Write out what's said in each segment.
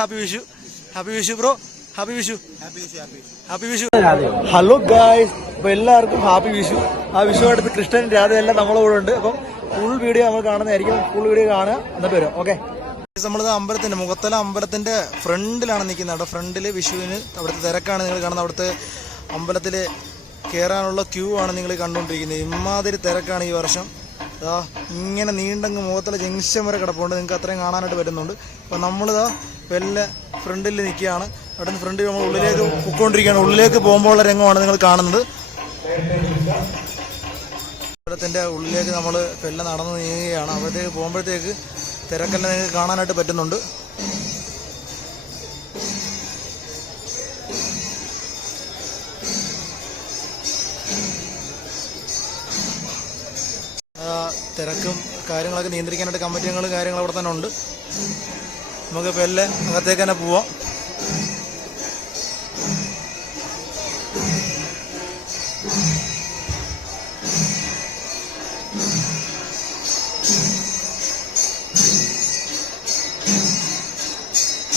Happy Vishu. Happy Vishu bro. Happy Vishu. Happy Vishu. Hello guys, അപ്പൊ എല്ലാവർക്കും happy Vishu. ആ വിഷുവായിട്ട് കൃഷ്ണൻ രാധയെല്ലാം നമ്മളെ കൂടെ ഉണ്ട്. അപ്പം ഫുൾ വീഡിയോ നമ്മൾ കാണുന്നതായിരിക്കും. ഫുൾ വീഡിയോ കാണുക, എന്നിട്ട് വരും. ഓക്കെ. നമ്മളിത് അമ്പലത്തിന്റെ മുഖത്തല അമ്പലത്തിന്റെ ഫ്രണ്ടിലാണ് നിൽക്കുന്നത്. അവിടെ ഫ്രണ്ടിൽ വിഷുവിന് അവിടുത്തെ തിരക്കാണ് നിങ്ങൾ കാണുന്നത്. അവിടുത്തെ അമ്പലത്തിൽ കയറാനുള്ള ക്യൂ ആണ് നിങ്ങൾ കണ്ടുകൊണ്ടിരിക്കുന്നത്. ഇമാതിരി തിരക്കാണ് ഈ വർഷം. ഇങ്ങനെ നീണ്ടങ്ങ് മുഖത്തല ജംഗ്ഷൻ വരെ കിടപ്പുണ്ട്. നിങ്ങൾക്ക് അത്രയും കാണാനായിട്ട് വരുന്നുണ്ട്. അപ്പോൾ നമ്മളിതാ വല്ല ഫ്രണ്ടിൽ നിൽക്കുകയാണ്. അവിടെ നിന്ന് ഫ്രണ്ടിൽ നമ്മൾ ഉള്ളിലേക്ക് പൊയ്ക്കൊണ്ടിരിക്കുകയാണ്. ഉള്ളിലേക്ക് പോകുമ്പോഴുള്ള രംഗമാണ് നിങ്ങൾ കാണുന്നത്. അമ്പലത്തിൻ്റെ ഉള്ളിലേക്ക് നമ്മൾ എല്ലാം നടന്ന് നീങ്ങുകയാണ്. അവിടത്തേക്ക് പോകുമ്പോഴത്തേക്ക് തിരക്കെല്ലാം നിങ്ങൾക്ക് കാണാനായിട്ട് പറ്റുന്നുണ്ട്. തിരക്കും കാര്യങ്ങളൊക്കെ നിയന്ത്രിക്കാനായിട്ട് കമ്മിറ്റികളും കാര്യങ്ങളും അവിടെ തന്നെ ഉണ്ട്. നമുക്കിപ്പോൾ എല്ലാം അകത്തേക്ക് തന്നെ പോവാം.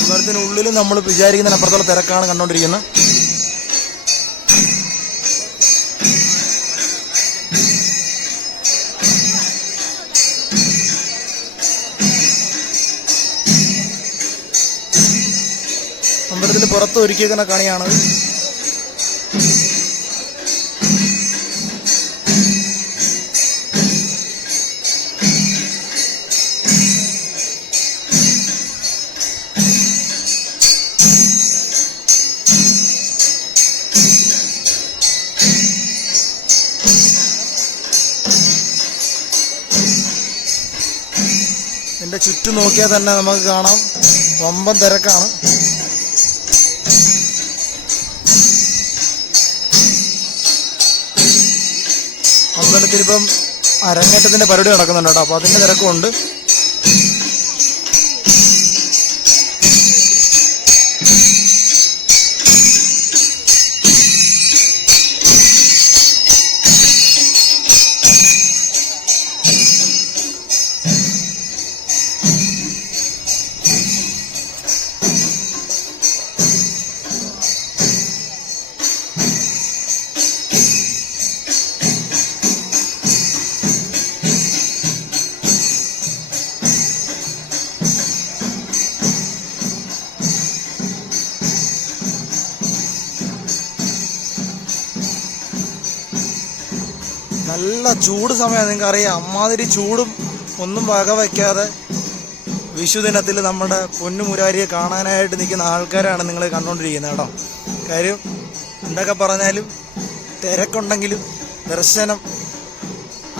അമ്പലത്തിനുള്ളിൽ നമ്മൾ വിചാരിക്കുന്നതിനപ്പുറത്തുള്ള തിരക്കാണ് കണ്ടുകൊണ്ടിരിക്കുന്നത്. അമ്പലത്തിൽ പുറത്ത് ഒരുക്കിയിരിക്കുന്ന കണിയാണ്. ഇതിൻ്റെ ചുറ്റും നോക്കിയാൽ തന്നെ നമുക്ക് കാണാം വമ്പൻ തിരക്കാണ്. അമ്പലത്തിലിപ്പം അരങ്ങേറ്റത്തിൻ്റെ പരിപാടി നടക്കുന്നുണ്ട് കേട്ടോ. അപ്പോൾ അതിൻ്റെ തിരക്കുണ്ട്. നല്ല ചൂട് സമയമാണ്. നിങ്ങൾക്കറിയാം, അമ്മാതിരി ചൂടും ഒന്നും വകവയ്ക്കാതെ വിഷുദിനത്തിൽ നമ്മുടെ പൊന്നുമുരാരിയെ കാണാനായിട്ട് നിൽക്കുന്ന ആൾക്കാരാണ് നിങ്ങൾ കണ്ടുകൊണ്ടിരിക്കുന്നത് കേട്ടോ. കാര്യം എന്തൊക്കെ പറഞ്ഞാലും തിരക്കുണ്ടെങ്കിലും ദർശനം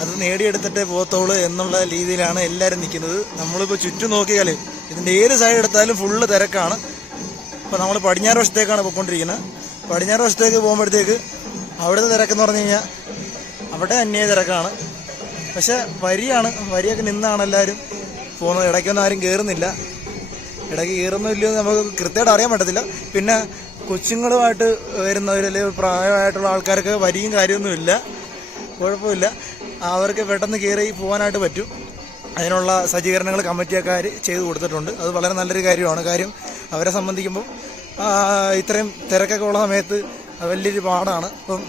അത് നേടിയെടുത്തിട്ടേ പോകത്തുള്ളൂ എന്നുള്ള രീതിയിലാണ് എല്ലാവരും നിൽക്കുന്നത്. നമ്മളിപ്പോൾ ചുറ്റും നോക്കിയാൽ ഇതിൻ്റെ ഏത് സൈഡ് എടുത്താലും ഫുള്ള് തിരക്കാണ്. ഇപ്പോൾ നമ്മൾ പടിഞ്ഞാറ് വശത്തേക്കാണ് പോയിക്കൊണ്ടിരിക്കുന്നത്. പടിഞ്ഞാറ് വശത്തേക്ക് പോകുമ്പോഴത്തേക്ക് അവിടുത്തെ തിരക്കെന്ന് പറഞ്ഞു കഴിഞ്ഞാൽ അവിടെ അന്യ തിരക്കാണ്. പക്ഷെ വരിയൊക്കെ നിന്നാണ് എല്ലാവരും പോകുന്നത്. ഇടയ്ക്കൊന്നും ആരും കയറുന്നില്ല. ഇടയ്ക്ക് കയറുന്നില്ലയോ എന്ന് നമുക്ക് കൃത്യമായിട്ട് അറിയാൻ പറ്റത്തില്ല. പിന്നെ കൊച്ചുങ്ങളുമായിട്ട് വരുന്നവർ അല്ലെങ്കിൽ പ്രായമായിട്ടുള്ള ആൾക്കാർക്ക് വരിയും കാര്യമൊന്നുമില്ല, കുഴപ്പമില്ല. അവർക്ക് പെട്ടെന്ന് കയറി പോകാനായിട്ട് പറ്റും. അതിനുള്ള സജ്ജീകരണങ്ങൾ കമ്മിറ്റിക്കാർ ചെയ്തു കൊടുത്തിട്ടുണ്ട്. അത് വളരെ നല്ലൊരു കാര്യമാണ്. കാര്യം അവരെ സംബന്ധിക്കുമ്പോൾ ഇത്രയും തിരക്കൊക്കെ ഉള്ള സമയത്ത് വലിയൊരു പാടാണ്. അപ്പം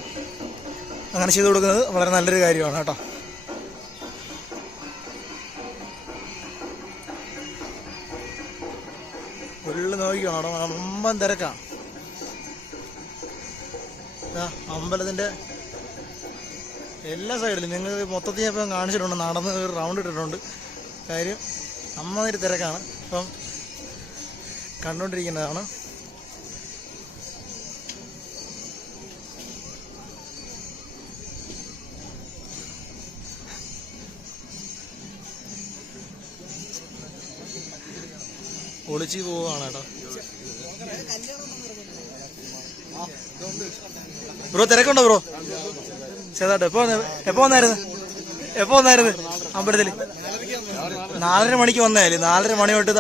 അങ്ങനെ ചെയ്തു കൊടുക്കുന്നത് വളരെ നല്ലൊരു കാര്യമാണ് കേട്ടോ. ഫുള്ള് നോക്കിയാണോ വമ്പൻ തിരക്കാണ്. അമ്പലത്തിൻ്റെ എല്ലാ സൈഡിലും നിങ്ങൾ മൊത്തത്തിൽ ഇപ്പം കാണിച്ചിട്ടുണ്ട്. നടന്ന് ഒരു റൗണ്ട് ഇട്ടിട്ടുണ്ട്. കാര്യം അമ്മാതിരി തിരക്കാണ്. ഇപ്പം കണ്ടുകൊണ്ടിരിക്കുന്നതാണ്. ഒളിച്ച് പോവാണ് കേട്ടോ. ബ്രോ തിരക്കുണ്ടോ ബ്രോ? ചേട്ടാ എപ്പോ വന്നായിരുന്നു അമ്പലത്തിൽ? 4:30 മണിക്ക് വന്നാല്. 4:30 മണി തൊട്ട്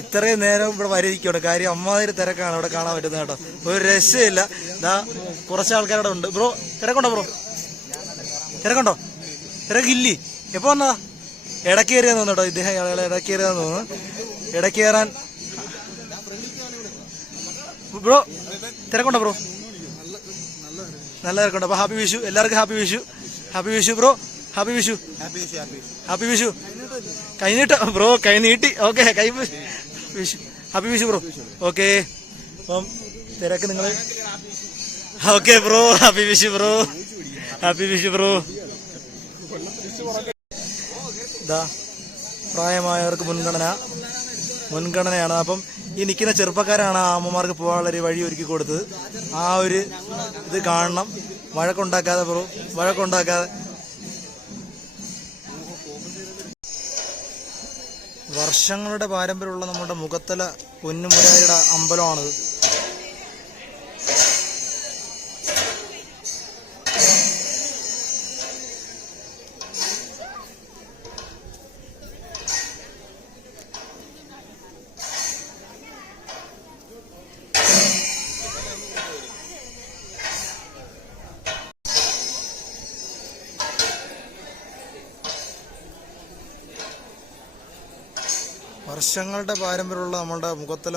ഇത്രയും നേരം ഇവിടെ വരിയിരിക്കുകയാണ്. കാര്യം അമ്മാതിരി തിരക്കാണ് ഇവിടെ കാണാൻ പറ്റുന്നത് കേട്ടോ. ഒരു രക്ഷയില്ല. കുറച്ച് ആൾക്കാരുടെ ഉണ്ട്. ബ്രോ തിരക്കുണ്ടോ? തിരക്കില്ലേ? എപ്പോ വന്നതാ? ഇടയ്ക്ക് കയറിയാന്ന് തോന്നുന്നു കേട്ടോ. ഇദ്ദേഹം ഇടയ്ക്ക് കയറിയാന്ന് തോന്നുന്നു. ഇടയ്ക്ക് കയറാൻ ബ്രോ തിരക്കുണ്ടോ ബ്രോ? നല്ല തിരക്കുണ്ടോ? അപ്പൊ ഹാപ്പി വിഷു എല്ലാവർക്കും. Happy Vishu. Happy Vishu bro. Happy Vishu. Happy Vishu. കൈ നീട്ട ബ്രോ. കൈ നീട്ടി. ഓക്കെ കൈ Vishu. Happy Vishu bro. Okay അപ്പം തിരക്ക് നിങ്ങൾ. Okay bro. Happy Vishu bro. Happy Vishu bro. ഇതാ പ്രായമായവർക്ക് മുൻഗണനയാണ്. അപ്പം ഈ നിൽക്കുന്ന ചെറുപ്പക്കാരാണ് ആ അമ്മമാർക്ക് പോകാനുള്ളൊരു വഴി ഒരുക്കി കൊടുത്തത്. ആ ഒരു ഇത് കാണണം. വഴക്കുണ്ടാക്കാതെ ബ്രോ, വഴക്കുണ്ടാക്കാതെ. വർഷങ്ങളുടെ പാരമ്പര്യമുള്ള നമ്മുടെ മുഖത്തല പൊന്നുമുരാരിയുടെ അമ്പലമാണിത്. വർഷങ്ങളുടെ പാരമ്പര്യമുള്ള നമ്മുടെ മുഖത്തല